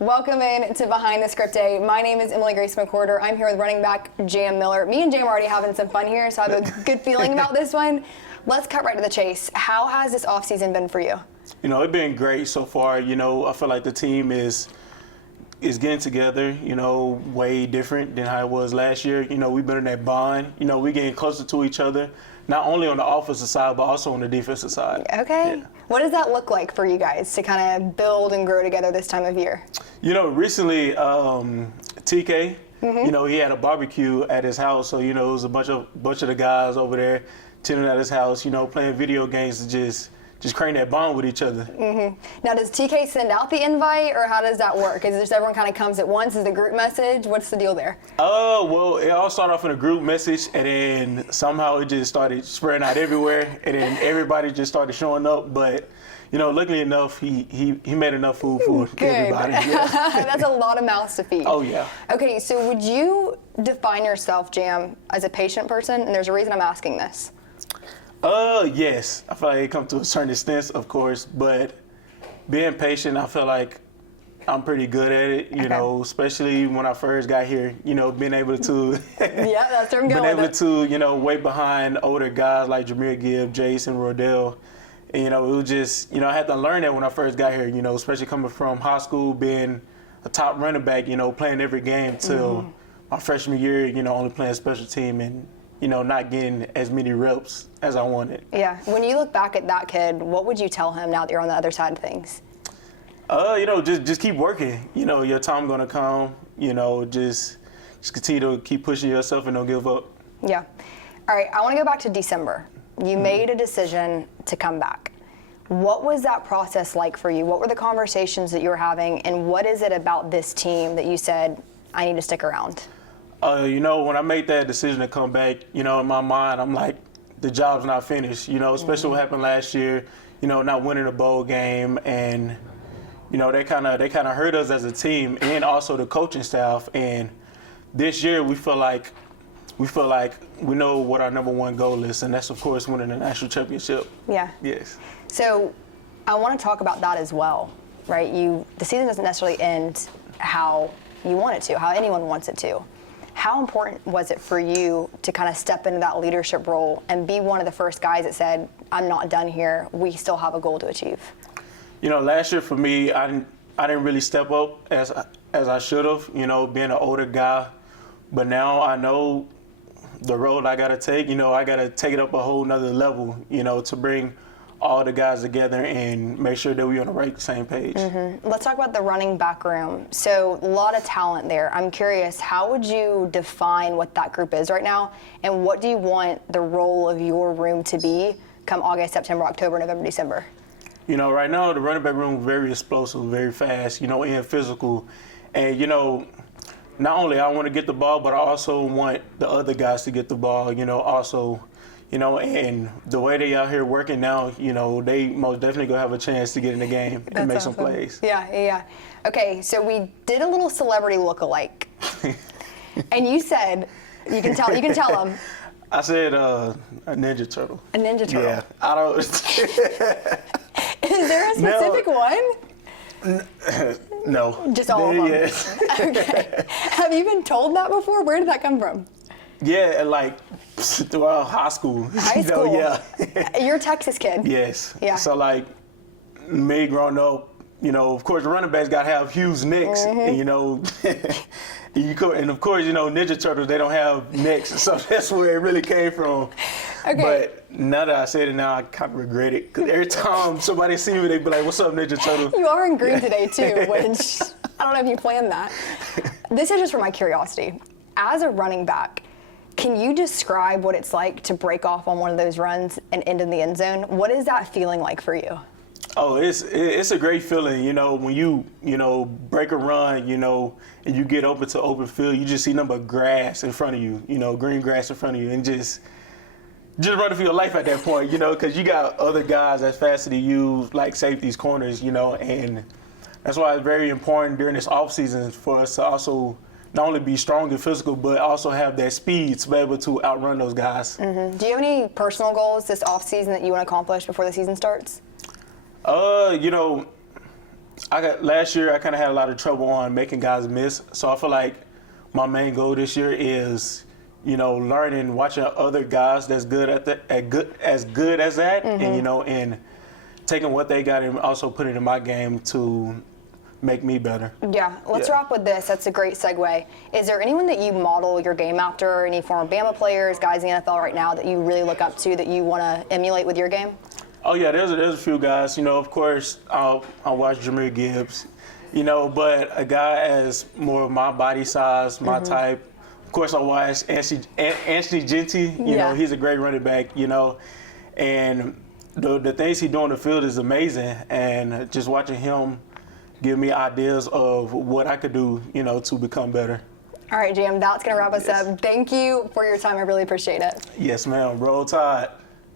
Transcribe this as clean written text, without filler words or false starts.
Welcome in to Behind the Script Day. My name is Emily Grace McWhorter. I'm here with running back Jam Miller. Me and Jam are already having some fun here, so I have a good feeling about this one. Let's cut right to the chase. How has this offseason been for you? You know, it's been great so far. You know, I feel like the team is getting together, you know, way different than how it was last year. You know, we've been in that bond. You know, we're getting closer to each other, not only on the offensive side, but also on the defensive side. Okay. Yeah. What does that look like for you guys to kind of build and grow together this time of year? You know, recently, TK, you know, he had a barbecue at his house. So, you know, it was a bunch of the guys over there chilling at his house, you know, playing video games to just create that bond with each other. Now, does TK send out the invite, or how does that work? Is it just everyone kind of comes at once? Is the group message? What's the deal there? Well, it all started off in a group message, and then somehow it just started spreading out everywhere, and then everybody just started showing up. But, you know, luckily enough, he made enough food for everybody. Yeah. That's a lot of mouths to feed. Oh, yeah. Okay, so would you define yourself, Jam, as a patient person? And there's a reason I'm asking this. Yes. I feel like it comes to a certain extent, of course, but being patient, I feel like I'm pretty good at it, you know, especially when I first got here, you know, being able to yeah, that's where I'm going. Being able to, you know, wait behind older guys like Jameer Gibb, Jason, Rodell. And, you know, it was just, you know, I had to learn that when I first got here, you know, especially coming from high school, being a top running back, you know, playing every game till my freshman year, you know, only playing special team and, you know, not getting as many reps as I wanted. Yeah. When you look back at that kid, what would you tell him now that you're on the other side of things? You know, just keep working. You know, your time gonna come. You know, just continue to keep pushing yourself and don't give up. Yeah. All right. I want to go back to December. You made a decision to come back. What was that process like for you? What were the conversations that you were having, and what is it about this team that you said, I need to stick around? You know, when I made that decision to come back, you know, in my mind, I'm like, the job's not finished. You know, especially what happened last year. You know, not winning a bowl game, and you know, they kind of hurt us as a team, and also the coaching staff. And this year, we feel like we know what our number one goal is, and that's of course winning the national championship. Yeah. Yes. So, I want to talk about that as well, right? The season doesn't necessarily end how you want it to, how anyone wants it to. How important was it for you to kind of step into that leadership role and be one of the first guys that said, I'm not done here, we still have a goal to achieve? You know, last year for me, I didn't really step up as I should have, you know, being an older guy. But now I know the road I got to take. You know, I got to take it up a whole nother level, you know, to bring all the guys together and make sure that we're on the same page. Let's talk about the running back room. So a lot of talent there. I'm curious, how would you define what that group is right now? And what do you want the role of your room to be come August, September, October, November, December? You know, right now the running back room is very explosive, very fast, you know, and physical. And, you know, not only I want to get the ball, but I also want the other guys to get the ball, you know, also. You know, and the way they out here working now, you know, they most definitely gonna have a chance to get in the game and make some plays. Yeah. Okay, so we did a little celebrity look-alike, and you said, you can tell them. I said a Ninja Turtle. A Ninja Turtle. Yeah, I don't. Is there a specific one? No. Just all of them. Yes. Okay. Have you been told that before? Where did that come from? Yeah, like throughout high school. High school? Yeah. You're a Texas kid. Yes. Yeah. So, like, me growing up, you know, of course, the running backs got to have huge necks. And, you know, and of course, you know, Ninja Turtles, they don't have necks. So that's where it really came from. Okay. But now that I said it now, I kind of regret it. Because every time somebody see me, they be like, what's up, Ninja Turtle? You are in green today, too, which I don't know if you planned that. This is just for my curiosity. As a running back, can you describe what it's like to break off on one of those runs and end in the end zone? What is that feeling like for you? Oh, it's a great feeling, you know, when you know, break a run, you know, and you get open to open field, you just see nothing but grass in front of you, you know, green grass in front of you, and just running for your life at that point, you know, because you got other guys that's faster than you, like safeties, corners, you know, and that's why it's very important during this off season for us to also not only be strong and physical, but also have that speed to be able to outrun those guys. Do you have any personal goals this offseason that you want to accomplish before the season starts? You know, Last year I kind of had a lot of trouble on making guys miss. So I feel like my main goal this year is, learning, watching other guys that's good at as good as that, and and taking what they got and also putting it in my game to make me better. Yeah, let's wrap with this. That's a great segue. Is there anyone that you model your game after, any former Bama players, guys in the NFL right now that you really look up to, that you want to emulate with your game? Oh yeah, there's a few guys. Of course, I'll watch Jahmyr Gibbs. But a guy as more of my body size, my type. Of course, I watch Anthony Genti. He's a great running back. And the things he's doing on the field is amazing. And just watching him give me ideas of what I could do, to become better. All right, Jam, that's going to wrap us up. Thank you for your time. I really appreciate it. Yes, ma'am. Roll Tide.